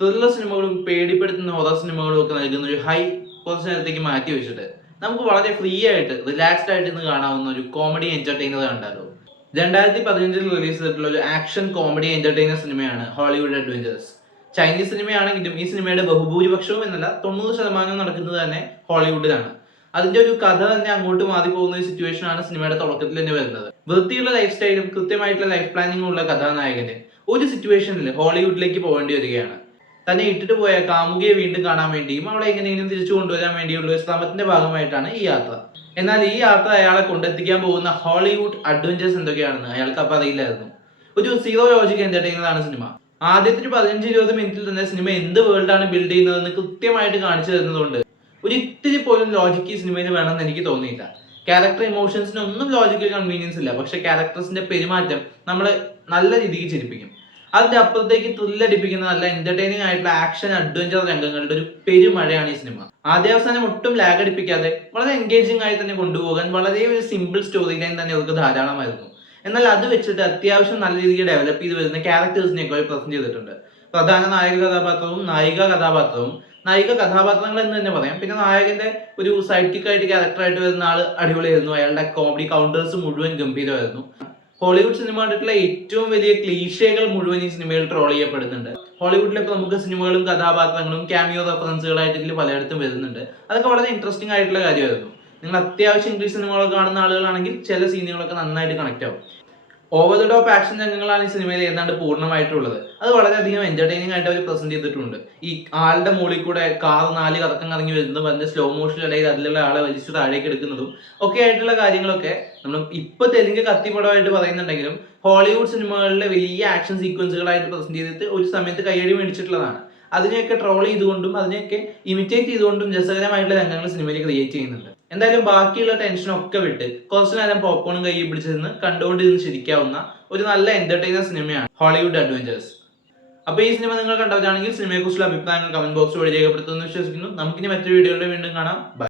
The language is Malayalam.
ത്രില്ലർ സിനിമകളും പേടിപ്പെടുത്തുന്ന ഹൊറർ സിനിമകളും ഒക്കെ നൽകുന്ന ഒരു ഹൈ കുറച്ച് നേരത്തേക്ക് മാറ്റി വെച്ചിട്ട് നമുക്ക് വളരെ ഫ്രീ ആയിട്ട് റിലാക്സ്ഡ് ആയിട്ട് ഇന്ന് കാണാവുന്ന ഒരു കോമഡി എന്റർടൈനർ കണ്ടാലോ. 2015 റിലീസ് ചെയ്തിട്ടുള്ള ഒരു ആക്ഷൻ കോമഡി എന്റർടൈനർ സിനിമയാണ് ഹോളിവുഡ് അഡ്വഞ്ചേഴ്സ്. ചൈനീസ് സിനിമയാണെങ്കിലും ഈ സിനിമയുടെ ബഹുഭൂരിപക്ഷവും എന്നല്ല 90% നടക്കുന്നത് തന്നെ ഹോളിവുഡിലാണ്. അതിന്റെ ഒരു കഥ തന്നെ അങ്ങോട്ട് മാറി പോകുന്ന ഒരു സിറ്റുവേഷൻ ആണ് സിനിമയുടെ തുടക്കത്തിൽ തന്നെ വരുന്നത്. വൃത്തിയുള്ള ലൈഫ് സ്റ്റൈലും കൃത്യമായിട്ടുള്ള ലൈഫ് പ്ലാനിങ്ങും ഉള്ള കഥാനായകന് ഒരു സിറ്റുവേഷനിൽ ഹോളിവുഡിലേക്ക് പോകേണ്ടി വരികയാണ്. തന്നെ ഇട്ടിട്ട് പോയ കാമുകിയെ വീണ്ടും കാണാൻ വേണ്ടിയും അവളെ എങ്ങനെയെങ്കിലും തിരിച്ചു കൊണ്ടുവരാൻ വേണ്ടിയുള്ള ഒരു ശ്രമത്തിന്റെ ഭാഗമായിട്ടാണ് ഈ യാത്ര. എന്നാൽ ഈ യാത്ര അയാളെ കൊണ്ടെത്തിക്കാൻ പോകുന്ന ഹോളിവുഡ് അഡ്വഞ്ചേഴ്സ് എന്തൊക്കെയാണെന്ന് അയാൾക്ക് അപ്പം അറിയില്ലായിരുന്നു. ഒരു സീറോ ലോജിക് എന്റർടൈനർ ആണ് സിനിമ. ആദ്യത്തെ ഒരു 15-20 മിനിറ്റിൽ തന്നെ സിനിമ എന്ത് വേൾഡാണ് ബിൽഡ് ചെയ്യുന്നതെന്ന് കൃത്യമായിട്ട് കാണിച്ചു തരുന്നതുകൊണ്ട് ഒരു ഇത്തിരി പോലും ലോജിക്ക് ഈ സിനിമയിൽ വേണമെന്ന് എനിക്ക് തോന്നിയില്ല. ക്യാരക്ടർ ഇമോഷൻസിനൊന്നും ലോജിക്കൽ കൺവീനിയൻസ് ഇല്ല, പക്ഷെ ക്യാരക്ടേഴ്സിന്റെ പെരുമാറ്റം നമ്മളെ നല്ല രീതിക്ക് ചിരിപ്പിക്കും. അതിന്റെ അപ്പുറത്തേക്ക് ത്രില്ലടിപ്പിക്കുന്ന നല്ല എന്റർടൈനിങ് ആയിട്ടുള്ള ആക്ഷൻ അഡ്വഞ്ചർ രംഗങ്ങളുടെ ഒരു പെരുമഴയാണ് ഈ സിനിമ. ആദ്യാവസാനം ഒട്ടും ലാഗ് അടിപ്പിക്കാതെ വളരെ എൻഗേജിംഗ് ആയി തന്നെ കൊണ്ടുപോകാൻ വളരെ ഒരു സിമ്പിൾ സ്റ്റോറി ലൈൻ തന്നെ അവർക്ക് ധാരാളമായിരുന്നു. എന്നാൽ അത് വെച്ചിട്ട് അത്യാവശ്യം നല്ല രീതിയിൽ ഡെവലപ്പ് ചെയ്ത് വരുന്ന ക്യാരക്ടേഴ്സിനെയൊക്കെ അവർ പ്രസന്റ് ചെയ്തിട്ടുണ്ട്. പ്രധാന നായക കഥാപാത്രവും നായിക കഥാപാത്രവും, നായിക കഥാപാത്രങ്ങൾ എന്ന് തന്നെ പറയാം. പിന്നെ നായകന്റെ ഒരു സൈഡ് കിക്ക് ആയിട്ട് ക്യാരക്ടറായിട്ട് വരുന്ന ആള് അടിപൊളിയായിരുന്നു. അയാളുടെ കോമഡി കൗണ്ടേഴ്സ് മുഴുവൻ ഗംഭീരമായിരുന്നു. ഹോളിവുഡ് സിനിമ കണ്ടിട്ടുള്ള ഏറ്റവും വലിയ ക്ലീഷകൾ മുഴുവൻ ഈ സിനിമയിൽ ട്രോൾ ചെയ്യപ്പെടുന്നുണ്ട്. ഹോളിവുഡിലൊക്കെ നമുക്ക് സിനിമകളും കഥാപാത്രങ്ങളും ക്യാമിയോ റെഫറൻസുകളായിട്ട് ഇതിൽ പലയിടത്തും വരുന്നുണ്ട്. അതൊക്കെ വളരെ ഇൻട്രസ്റ്റിംഗ് ആയിട്ടുള്ള കാര്യമായിരുന്നു. നിങ്ങൾ അത്യാവശ്യം ഇംഗ്ലീഷ് സിനിമകളൊക്കെ കാണുന്ന ആളുകളാണെങ്കിൽ ചില സീനുകളൊക്കെ നന്നായിട്ട് കണക്ട് ആവും. ഓവർ ദ ടോപ്പ് ആക്ഷൻ രംഗങ്ങളാണ് ഈ സിനിമയിൽ ഏതാണ്ട് പൂർണ്ണമായിട്ടുള്ളത്. അത് വളരെയധികം എന്റർടൈനിങ് ആയിട്ട് അവർ പ്രസന്റ് ചെയ്തിട്ടുണ്ട്. ഈ ആളുടെ മുകളിൽ കൂടെ കാർ 4 കറക്കം കറങ്ങി വരുന്നതും അതിന്റെ സ്ലോ മോഷനിടയിൽ അതിലുള്ള ആളെ വലിച്ചു താഴേക്ക് എടുക്കുന്നതും ഒക്കെ ആയിട്ടുള്ള കാര്യങ്ങളൊക്കെ നമ്മൾ ഇപ്പൊ തെലുങ്ക് കത്തിപ്പടമായിട്ട് പറയുന്നുണ്ടെങ്കിലും ഹോളിവുഡ് സിനിമകളിലെ വലിയ ആക്ഷൻ സീക്വൻസുകളായിട്ട് പ്രസന്റ് ചെയ്തിട്ട് ഒരു സമയത്ത് കയ്യടി മേടിച്ചിട്ടുള്ളതാണ്. അതിനെയൊക്കെ ട്രോൾ ചെയ്തുകൊണ്ടും അതിനെയൊക്കെ ഇമിറ്റേറ്റ് ചെയ്തുകൊണ്ടും രസകരമായിട്ടുള്ള രംഗങ്ങൾ സിനിമയിൽ ക്രിയേറ്റ് ചെയ്യുന്നുണ്ട്. എന്തായാലും ബാക്കിയുള്ള ടെൻഷനൊക്കെ വിട്ട് കുറച്ചു നേരം പോപ്കോണും കൈ പിടിച്ചിരുന്ന് കണ്ടുകൊണ്ടിരുന്ന് ചിരിക്കാവുന്ന ഒരു നല്ല എന്റർടൈനർ സിനിമയാണ് ഹോളിവുഡ് അഡ്വഞ്ചേഴ്സ്. അപ്പൊ ഈ സിനിമ നിങ്ങൾ കണ്ടവരാണെങ്കിൽ സിനിമയെ കുറിച്ചുള്ള അഭിപ്രായങ്ങൾ കമന്റ് ബോക്സ് വഴി രേഖപ്പെടുത്തുമെന്ന് വിശ്വസിക്കുന്നു. നമുക്കിനി മറ്റൊരു വീഡിയോയുടെ വീണ്ടും കാണാം. ബൈ.